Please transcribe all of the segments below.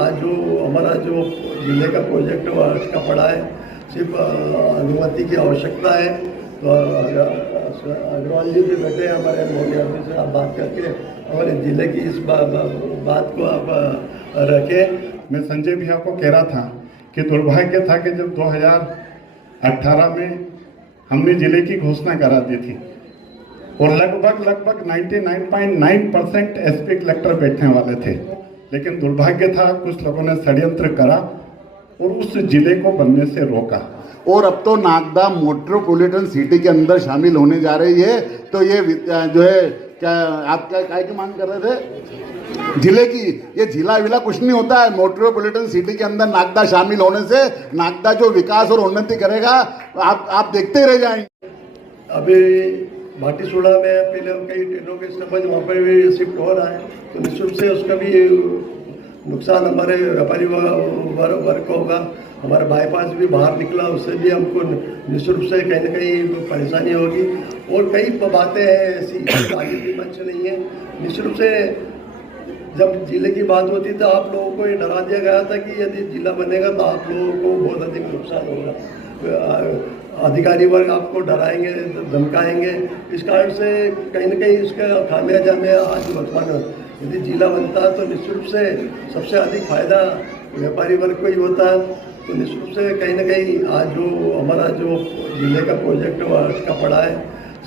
आज जो हमारा जो जिले का प्रोजेक्ट है उसका पड़ा है, सिर्फ अनुमति की आवश्यकता है। तो अग्रवाल जी भी बैठे हैं हमारे मोदी से, आप बात करके हमारे जिले की इस बात को आप रखें। मैं संजय भैया को कह रहा था कि दुर्भाग्य था कि जब 2018 में हमने जिले की घोषणा करा दी थी और लगभग 99.9% एसपी कलेक्टर बैठने वाले थे, लेकिन दुर्भाग्य था कुछ लोगों ने षड्यंत्र करा और उस जिले को बनने से रोका। और अब तो नागदा मेट्रोपॉलिटन सिटी के अंदर शामिल होने जा रही है। तो ये जो है क्या आप क्या की मांग कर रहे थे जिले की? ये जिला विला कुछ नहीं होता है। मेट्रोपॉलिटन सिटी के अंदर नागदा शामिल होने से नागदा जो विकास और उन्नति करेगा आप देखते रह जाएंगे। अभी भाटीसुड़ा में पहले कई ट्रेनों के स्टॉपेज वहाँ पर भी शिफ्ट हो रहा है, तो निश्चित से उसका भी नुकसान हमारे व्यापारी वर्ग को होगा। हमारा बाईपास भी बाहर निकला, उससे भी हमको निश्चित रूप से कहीं ना कहीं परेशानी होगी। और कई बातें हैं ऐसी आगे भी मंच नहीं है। निश्चित रूप से जब जिले की बात होती तो आप लोगों को ये डरा दिया गया था कि यदि जिला बनेगा तो आप लोगों को बहुत अधिक नुकसान होगा, अधिकारी वर्ग आपको डराएंगे, धमकाएंगे। इस कारण से कहीं ना कहीं इसका खामियाजा में आज वर्तमान यदि जिला बनता है तो निश्चित रूप से सबसे अधिक फायदा व्यापारी वर्ग को ही होता है। तो निश्चित रूप से कहीं ना कहीं आज जो हमारा जो जिले का प्रोजेक्ट है उसका पड़ा है,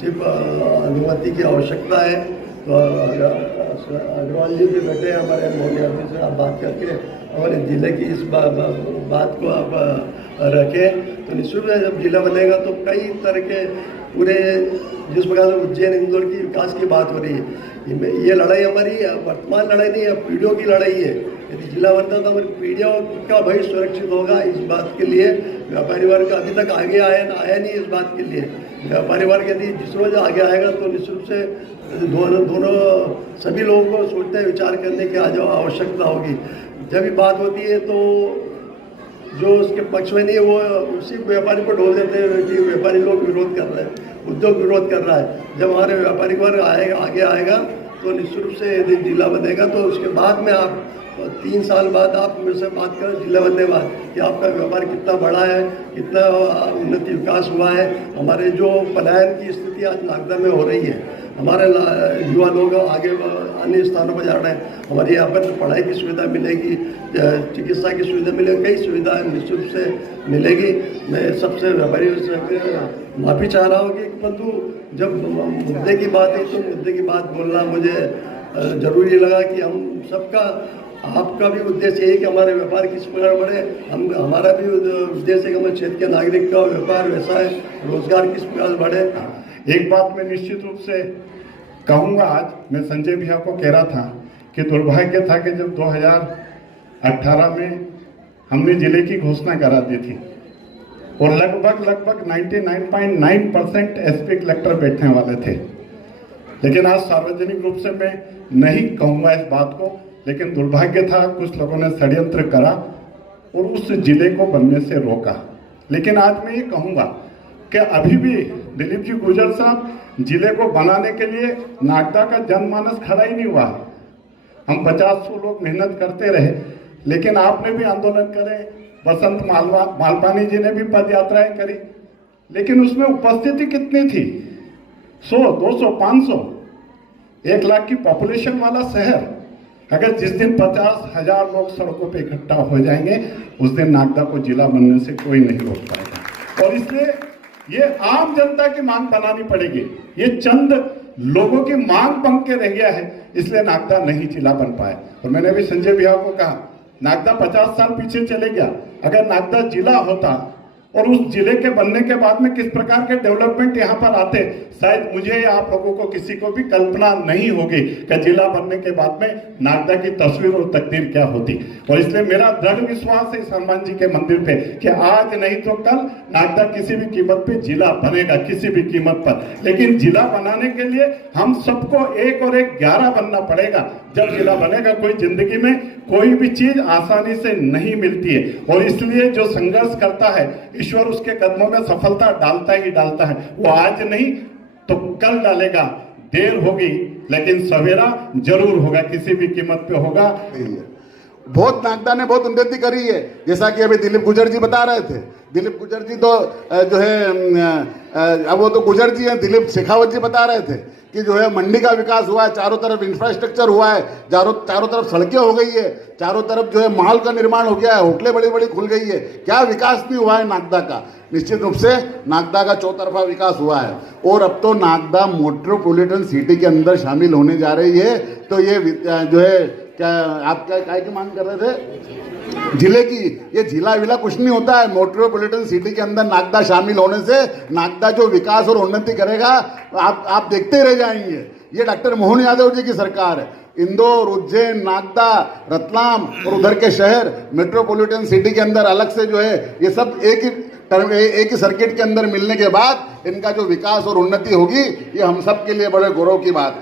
सिर्फ अनुमति की आवश्यकता है। तो अग्रवाल जी भी बैठे हैं हमारे मोदी से, आप बात करके हमारे जिले की इस बात को आप रखें। तो निश्चित रूप से जब जिला बनेगा तो कई तरह के पूरे जिस प्रकार से उज्जैन इंदौर की विकास की बात हो रही है, ये लड़ाई हमारी वर्तमान लड़ाई नहीं है, पीढ़ियों की लड़ाई है। यदि जिला बनता तो हमारी पीढ़ियों का भविष्य सुरक्षित होगा। इस बात के लिए व्यापारी वर्ग अभी तक आगे आया नहीं। इस बात के लिए व्यापारी वर्ग यदि जिस रोज आगे आएगा तो निश्चित रूप से दोनों सभी लोगों को सोचते हैं विचार करने की आज आवश्यकता होगी। जब भी बात होती है तो जो उसके पक्ष में नहीं है वो उसी व्यापारी को ढोल देते हैं कि व्यापारी लोग विरोध कर रहे हैं, उद्योग विरोध कर रहा है। जब हमारे व्यापारिक वर्ग आगे आएगा तो निश्चित रूप से यदि जिला बनेगा तो उसके बाद में आप 3 साल बाद आप मेरे से बात करें जिला बनने बाद कि आपका व्यापार कितना बड़ा है, कितना उन्नति विकास हुआ है। हमारे जो पलायन की स्थिति आज नागदा में हो रही है, हमारे युवा लोग आगे अन्य स्थानों पर जा रहे हैं। हमारे यहाँ पर पढ़ाई की सुविधा मिलेगी, चिकित्सा की सुविधा मिलेगी, कई सुविधाएं निश्चित रूप से मिलेगी। मैं सबसे व्यापारी से माफ़ी चाह रहा हूँ कि परंतु जब मुद्दे की बात है तो मुद्दे की बात बोलना मुझे ज़रूरी लगा कि हम सबका आपका भी उद्देश्य है कि हमारे व्यापार किस प्रकार बढ़े, हमारा भी उद्देश्य है कि हमारे क्षेत्र के नागरिक का व्यापार व्यवसाय रोजगार किस प्रकार बढ़े। एक बात मैं निश्चित रूप से कहूँगा, आज मैं संजय भैया को कह रहा था कि दुर्भाग्य था कि जब 2018 में हमने जिले की घोषणा करा दी थी और लगभग 99.9% एसपी कलेक्टर बैठने वाले थे, लेकिन आज सार्वजनिक रूप से मैं नहीं कहूँगा इस बात को, लेकिन दुर्भाग्य था कुछ लोगों ने षड्यंत्र करा और उस जिले को बनने से रोका। लेकिन आज मैं ये कहूँगा कि अभी भी दिलीप जी गुर्जर साहब जिले को बनाने के लिए नागदा का जनमानस खड़ा ही नहीं हुआ। हम 50-100 लोग मेहनत करते रहे, लेकिन आपने भी आंदोलन करे, बसंत मालपानी जी ने भी पद यात्राएं करी, लेकिन उसमें उपस्थिति कितनी थी? 100, 200, 500, 1 लाख की पॉपुलेशन वाला शहर। अगर जिस दिन 50,000 लोग सड़कों पे इकट्ठा हो जाएंगे उस दिन नागदा को जिला बनने से कोई नहीं रोक पाएगा। और इसलिए ये आम जनता की मांग बनानी पड़ेगी। ये चंद लोगों की मांग बन के रह गया है, इसलिए नागदा नहीं जिला बन पाए। और मैंने भी संजय भैया को कहा, नागदा 50 साल पीछे चले गया। अगर नागदा जिला होता और उस जिले के बनने के बाद में किस प्रकार के डेवलपमेंट यहाँ पर आते, शायद मुझे या आप लोगों को किसी को भी कल्पना नहीं होगी कि जिला बनने के बाद में नागदा की तस्वीर और तकदीर क्या होती। और इसलिए मेरा दृढ़ विश्वास है इस हनुमान जी के मंदिर पे कि आज नहीं तो कल नागदा किसी भी कीमत पे जिला बनेगा, किसी भी कीमत पर। लेकिन जिला बनाने के लिए हम सबको 1 और 1 11 बनना पड़ेगा। जब जिला बनेगा, कोई जिंदगी में कोई भी चीज आसानी से नहीं मिलती है, और इसलिए जो संघर्ष करता है ईश्वर उसके कदमों में सफलता डालता ही डालता है। वो आज नहीं तो कल डालेगा, देर होगी लेकिन सवेरा जरूर होगा, किसी भी कीमत पे होगा। बहुत नागदा ने बहुत उन्नति करी है, जैसा कि अभी दिलीप गुजर जी बता रहे थे। दिलीप गुजर जी तो जो है अब वो तो गुजर जी हैं, दिलीप शेखावत जी बता रहे थे कि जो है मंडी का विकास हुआ है, चारों तरफ इंफ्रास्ट्रक्चर हुआ है, चारों तरफ सड़कें हो गई है, चारों तरफ जो है माल का निर्माण हो गया है, होटलें बड़ी बड़ी खुल गई है। क्या विकास नहीं हुआ है नागदा का? निश्चित रूप से नागदा का चौतरफा विकास हुआ है। और अब तो नागदा मेट्रोपॉलिटन सिटी के अंदर शामिल होने जा रही है। तो ये जो है क्या आप क्या की मांग कर रहे थे? जिले की, ये जिला विला कुछ नहीं होता है। मेट्रोपॉलिटन सिटी के अंदर नागदा शामिल होने से नागदा जो विकास और उन्नति करेगा आप देखते ही रह जाएंगे। ये डॉक्टर मोहन यादव जी की सरकार है। इंदौर, उज्जैन, नागदा, रतलाम और उधर के शहर मेट्रोपॉलिटन सिटी के अंदर अलग से जो है ये सब एक ही सर्किट के अंदर मिलने के बाद इनका जो विकास और उन्नति होगी, ये हम सब के लिए बड़े गौरव की बात है।